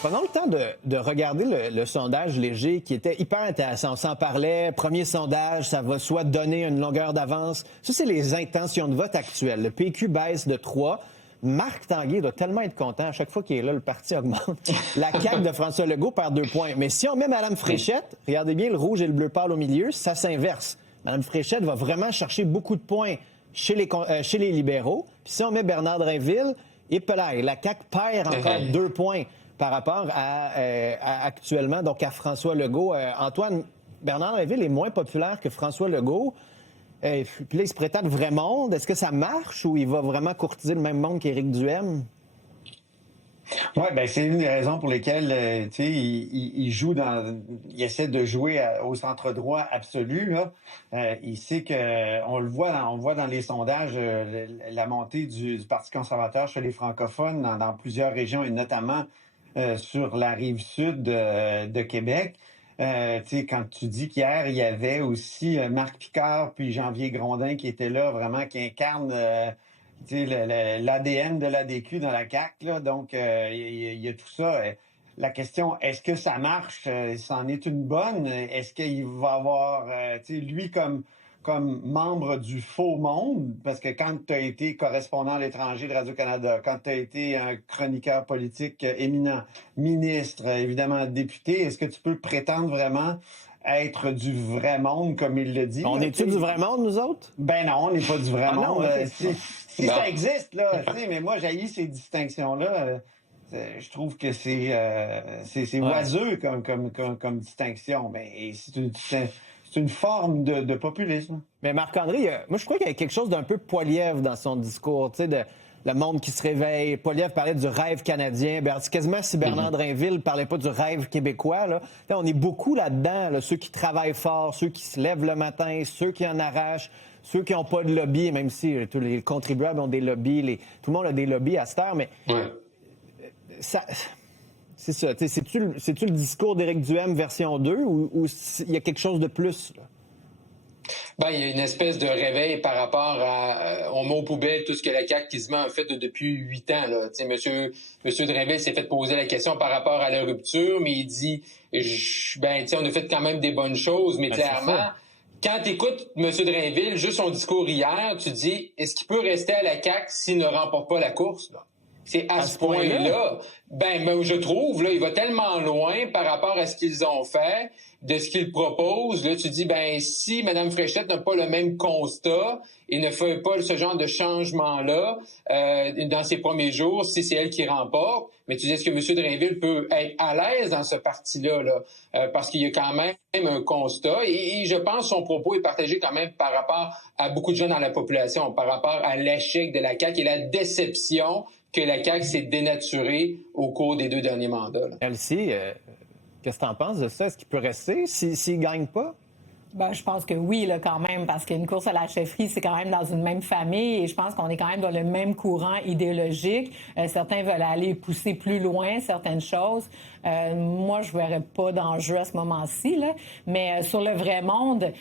Prenons le temps de regarder le sondage léger qui était hyper intéressant. On s'en parlait. Premier sondage, ça va soit donner une longueur d'avance. Ça, c'est les intentions de vote actuelles. Le PQ baisse de 3. Marc Tanguay doit tellement être content. À chaque fois qu'il est là, le parti augmente. La CAQ de François Legault perd 2 points. Mais si on met Mme Fréchette, regardez bien le rouge et le bleu pâle au milieu, ça s'inverse. Mme Fréchette va vraiment chercher beaucoup de points chez les libéraux. Puis si on met Bernard Drinville, la CAQ perd encore 2 points par rapport à actuellement, donc à François Legault. Antoine, Bernard Drinville est moins populaire que François Legault. Puis là, il se prétend de vrai monde. Est-ce que ça marche ou il va vraiment courtiser le même monde qu'Éric Duhaime? Oui, bien, c'est une des raisons pour lesquelles, tu sais, il joue il essaie de jouer au centre droit absolu, là. Il sait que, on le voit dans les sondages, la montée du Parti conservateur chez les francophones dans plusieurs régions et notamment sur la rive sud de Québec. Tu sais, quand tu dis qu'hier, il y avait aussi Marc Picard puis Janvier Grondin qui étaient là, vraiment, qui incarnent l'ADN de l'ADQ dans la CAQ, là. Donc, il y a tout ça. La question, est-ce que ça marche? C'en est une bonne? Est-ce qu'il va avoir, lui comme membre du faux monde? Parce que quand tu as été correspondant à l'étranger de Radio-Canada, quand tu as été un chroniqueur politique éminent, ministre, évidemment député, est-ce que tu peux prétendre vraiment être du vrai monde, comme il le dit? On est-tu du vrai monde, nous autres? Ben non, on n'est pas du vrai monde. Non, si ça existe, là, tu sais, mais moi, j'haïs ces distinctions-là. Je trouve que c'est oiseux comme distinction. Mais c'est une forme de populisme. Mais Marc-André, moi, je crois qu'il y a quelque chose d'un peu Poilievre dans son discours, tu sais, le monde qui se réveille. Poilievre parlait du rêve canadien. C'est quasiment si Bernard Drinville ne parlait pas du rêve québécois. Là. On est beaucoup là-dedans, là, ceux qui travaillent fort, ceux qui se lèvent le matin, ceux qui en arrachent, ceux qui n'ont pas de lobby, même si tous les contribuables ont des lobbies, tout le monde a des lobbies à cette heure, mais ça... C'est ça. C'est-tu le discours d'Éric Duhaime version 2 ou il y a quelque chose de plus, là? Ben, il y a une espèce de réveil par rapport à... on met aux poubelles tout ce que la CAQ quasiment a fait depuis 8 ans. Là. Monsieur Drinville s'est fait poser la question par rapport à la rupture, mais il dit, on a fait quand même des bonnes choses, mais clairement, quand tu écoutes M. Drinville, juste son discours hier, tu dis, est-ce qu'il peut rester à la CAQ s'il ne remporte pas la course, là? C'est à ce point-là. Ben, je trouve, là, il va tellement loin par rapport à ce qu'ils ont fait, de ce qu'ils proposent. Là, tu dis, ben, si Mme Fréchette n'a pas le même constat et ne fait pas ce genre de changement-là dans ses premiers jours, si c'est elle qui remporte, mais tu dis, est-ce que M. Drinville peut être à l'aise dans ce parti-là, là, parce qu'il y a quand même un constat. Et je pense que son propos est partagé quand même par rapport à beaucoup de gens dans la population, par rapport à l'échec de la CAQ et la déception que la CAQ s'est dénaturée au cours des 2 derniers mandats. Elsie, qu'est-ce que tu en penses de ça? Est-ce qu'il peut rester s'il ne gagne pas? Ben, je pense que oui, là, quand même, parce qu'une course à la chefferie, c'est quand même dans une même famille et je pense qu'on est quand même dans le même courant idéologique. Certains veulent aller pousser plus loin certaines choses. Moi, je ne verrais pas d'enjeu à ce moment-ci, là. Mais sur le vrai monde...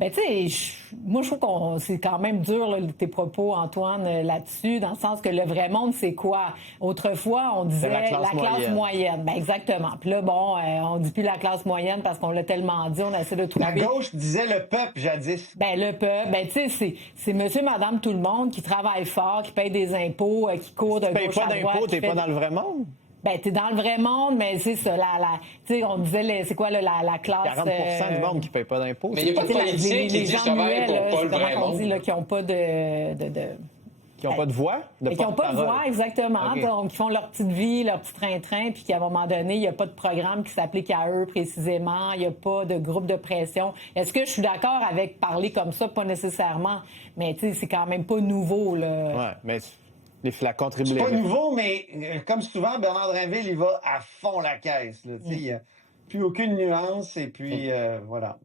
Ben, tu sais, moi, je trouve c'est quand même dur, là, tes propos, Antoine, là-dessus, dans le sens que le vrai monde, c'est quoi? Autrefois, on disait la classe moyenne. Ben, exactement. Puis là, bon, on dit plus la classe moyenne parce qu'on l'a tellement dit, on essaie de trouver... La gauche disait le peuple, jadis. Ben, le peuple, ben, tu sais, c'est monsieur, madame, tout le monde qui travaille fort, qui paye des impôts, qui court de gauche à droite. Tu payes pas d'impôts, t'es pas dans le vrai monde? Ben, t'es dans le vrai monde, mais c'est ça, tu sais, on disait, c'est quoi, la classe... 40 du monde qui ne paye pas d'impôts. Mais il n'y a pas de politique qui dit je travaille pour pas le vrai monde. Dit, là, qui n'ont pas de... Qui n'ont pas de voix? Qui n'ont pas de voix, exactement. Okay. Donc, qui font leur petite vie, leur petit train-train, puis qu'à un moment donné, il n'y a pas de programme qui s'applique à eux précisément, il n'y a pas de groupe de pression. Est-ce que je suis d'accord avec parler comme ça? Pas nécessairement, mais tu sais, c'est quand même pas nouveau, là. Ouais, mais... La contribution. C'est pas nouveau, mais comme souvent, Bernard Drinville, il va à fond la caisse. Il n'y a plus aucune nuance et puis voilà.